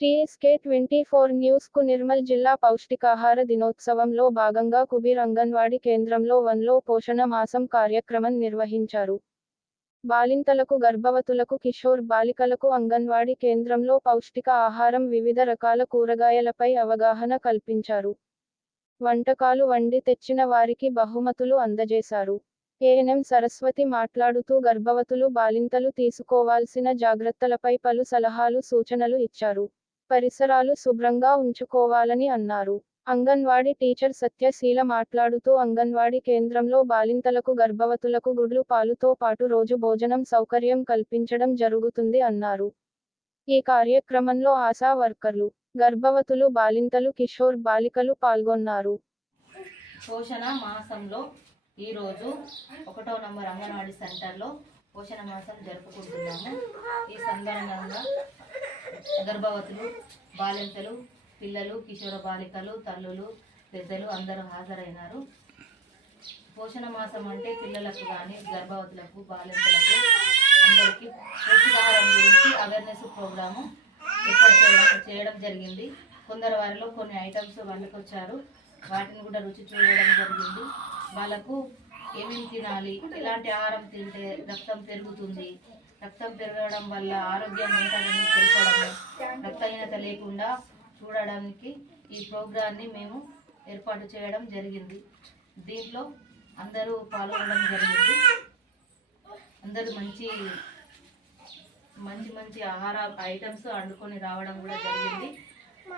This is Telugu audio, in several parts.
టీఎస్కే 24 న్యూస్ కు నిర్మల్ జిల్లా పౌష్టికాహార దినోత్సవంలో భాగంగా కుబీర్ అంగన్వాడీ కేంద్రంలో వన్లో పోషణ మాసం కార్యక్రమం నిర్వహించారు. బాలింతలకు, గర్భవతులకు, కిషోర్ బాలికలకు అంగన్వాడీ కేంద్రంలో పౌష్టిక ఆహారం, వివిధ రకాల కూరగాయలపై అవగాహన కల్పించారు. వంటకాలు వండి తెచ్చిన వారికి బహుమతులు అందజేశారు. ఏఎన్ఎం సరస్వతి మాట్లాడుతూ గర్భవతులు, బాలింతలు తీసుకోవాల్సిన జాగ్రత్తలపై పలు సలహాలు, సూచనలు ఇచ్చారు. పరిసరాలు శుభ్రంగా ఉంచుకోవాలని అన్నారు. అంగన్వాడీ టీచర్ సత్యశీల మాట్లాడుతూ అంగన్వాడీ కేంద్రంలో బాలింతలకు, గర్భవతులకు గుడ్లు, పాలుతో పాటు రోజు భోజనం సౌకర్యం కల్పించడం జరుగుతుంది అన్నారు. ఈ కార్యక్రమంలో ఆశా వర్కర్లు, గర్భవతులు, బాలింతలు, కిషోర్ బాలికలు పాల్గొన్నారు. పోషణ మాసంలో ఈరోజు 1వ నంబర్ అంగన్వాడీ సెంటర్లో పోషణ మాసం జరుపుకుంటున్నాము. ఈ సందర్భంగా గర్భవతులు, బాలింతలు, పిల్లలు, కిషోర బాలికలు, తల్లులు, పెద్దలు అందరూ హాజరైనారు. పోషణ మాసం అంటే పిల్లలకు కానీ, గర్భవతులకు, బాలింతలకు అందరికీ పౌష్టికాహారం గురించి అవేర్నెస్ ప్రోగ్రాము ఏర్పాటు చేయడం జరిగింది. కొందరు వారిలో కొన్ని ఐటమ్స్ వండుకొచ్చారు. వాటిని కూడా రుచి చూడడం జరిగింది. వాళ్ళకు ఏమేమి తినాలి, ఎలాంటి ఆహారం తింటే రక్తం పెరుగుతుంది, రక్తం పెరగడం వల్ల ఆరోగ్యం ఉంటుందని తెలుపడము, రక్తహీనత లేకుండా చూడడానికి ఈ ప్రోగ్రాన్ని మేము ఏర్పాటు చేయడం జరిగింది. దీంట్లో అందరూ పాల్గొనడం జరిగింది. అందరూ మంచి ఆహార ఐటమ్స్ వండుకొని రావడం కూడా జరిగింది.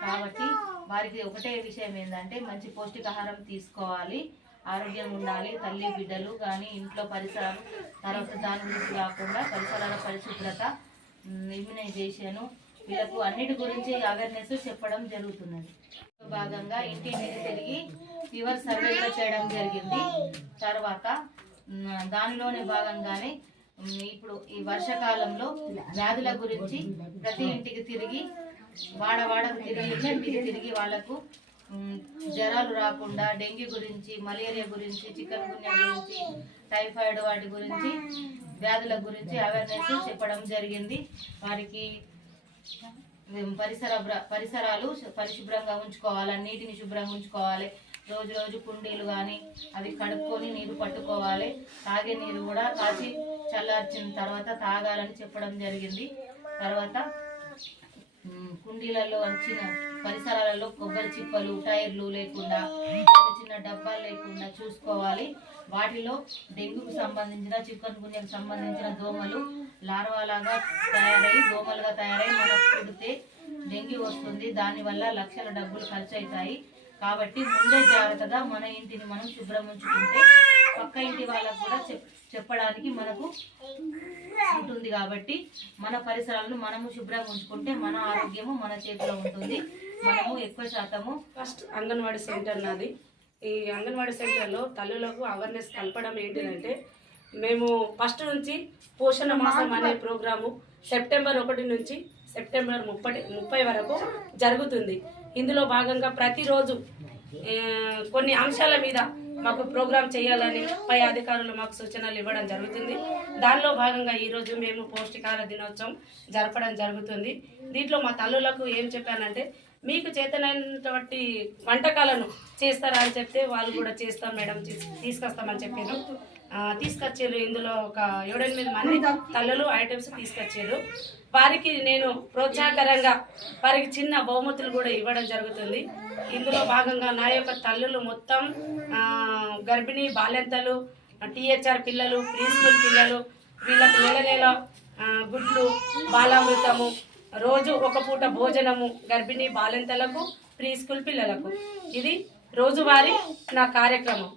కాబట్టి వారికి ఒకటే విషయం ఏంటంటే మంచి పౌష్టికాహారం తీసుకోవాలి, ఆరోగ్యం ఉండాలి. తల్లి బిడ్డలు కానీ ఇంట్లో పరిసరాలు, తర్వాత దాని గురించి కాకుండా పరిసరాల పరిశుభ్రత, ఇమ్యునైజేషను, వీళ్ళకు అన్నిటి గురించి అవేర్నెస్ చెప్పడం జరుగుతున్నది. భాగంగా ఇంటింటికి తిరిగి ఫీవర్ సర్వేలో చేయడం జరిగింది. తర్వాత దానిలోనే భాగంగానే ఇప్పుడు ఈ వర్షాకాలంలో వ్యాధుల గురించి ప్రతి ఇంటికి తిరిగి, వాడవాడకు ఇంటికి తిరిగి వాళ్ళకు జ్వరాలు రాకుండా డెంగ్యూ గురించి, మలేరియా గురించి, చికెన్ గున్యా గురించి, టైఫాయిడ్ వాటి గురించి, వ్యాధుల గురించి అవేర్నెస్ చెప్పడం జరిగింది. వారికి పరిసరాలు పరిశుభ్రంగా ఉంచుకోవాలి, నీటిని శుభ్రంగా ఉంచుకోవాలి. రోజు కుండీలు కానీ అవి కడుక్కొని నీరు పట్టుకోవాలి. తాగే నీరు కూడా కాచి చల్లార్చిన తర్వాత తాగాలని చెప్పడం జరిగింది. తర్వాత కుండీలలో వచ్చిన పరిసరాలలో కొబ్బరి చిప్పలు, టైర్లు లేకుండా, చిన్న డబ్బాలు లేకుండా చూసుకోవాలి. వాటిలో డెంగ్యూకు సంబంధించిన, చికెన్ గున్యాకు సంబంధించిన దోమలు లార్వాలాగా దోమలుగా తయారై మనకు పుడితే డెంగ్యూ వస్తుంది. దానివల్ల లక్షల డబ్బులు ఖర్చు అవుతాయి. కాబట్టి ముందే జాగ్రత్తగా మన ఇంటిని మనం శుభ్రం ఉంచుకుంటే పక్క ఇంటి వాళ్ళకు కూడా చెప్పడానికి మనకు ఉంటుంది. కాబట్టి మన పరిసరాలను మనము శుభ్రంగా ఉంచుకుంటే మన ఆరోగ్యము మన చేతిలో ఉంటుంది. మనము ఎక్కువ శాతము ఫస్ట్ అంగన్వాడీ సెంటర్ నాది. ఈ అంగన్వాడీ సెంటర్లో తల్లులకు అవేర్నెస్ కలపడం ఏంటిదంటే, మేము ఫస్ట్ నుంచి పోషణ మాసం అనే ప్రోగ్రాము సెప్టెంబర్ 1 నుంచి సెప్టెంబర్ 30 వరకు జరుగుతుంది. ఇందులో భాగంగా ప్రతిరోజు కొన్ని అంశాల మీద మాకు ప్రోగ్రాం చేయాలని పై అధికారులు మాకు సూచనలు ఇవ్వడం జరుగుతుంది. దానిలో భాగంగా ఈరోజు మేము పౌష్టికాహార దినోత్సవం జరపడం జరుగుతుంది. దీంట్లో మా తల్లులకు ఏం చెప్పానంటే, మీకు చేతనైనటువంటి వంటకాలను చేస్తారా అని చెప్తే వాళ్ళు కూడా చేస్తాం మేడం, తీసుకొస్తామని చెప్పారు. తీసుకొచ్చారు. ఇందులో ఒక 7-8 మంది తల్లులు ఐటమ్స్ తీసుకొచ్చారు. వారికి నేను ప్రోత్సాహకరంగా వారికి చిన్న బహుమతులు కూడా ఇవ్వడం జరుగుతుంది. ఇందులో భాగంగా నా యొక్క తల్లులు మొత్తం గర్భిణీ బాల్యంతలు, టీహెచ్ఆర్ పిల్లలు, ప్రీ స్కూల్ పిల్లలు, వీళ్ళకి నెల గుడ్లు, బాలామృతము, రోజు ఒక పూట భోజనము గర్భిణీ బాల్యంతలకు, ప్రీ స్కూల్ పిల్లలకు. ఇది రోజువారీ నా కార్యక్రమం.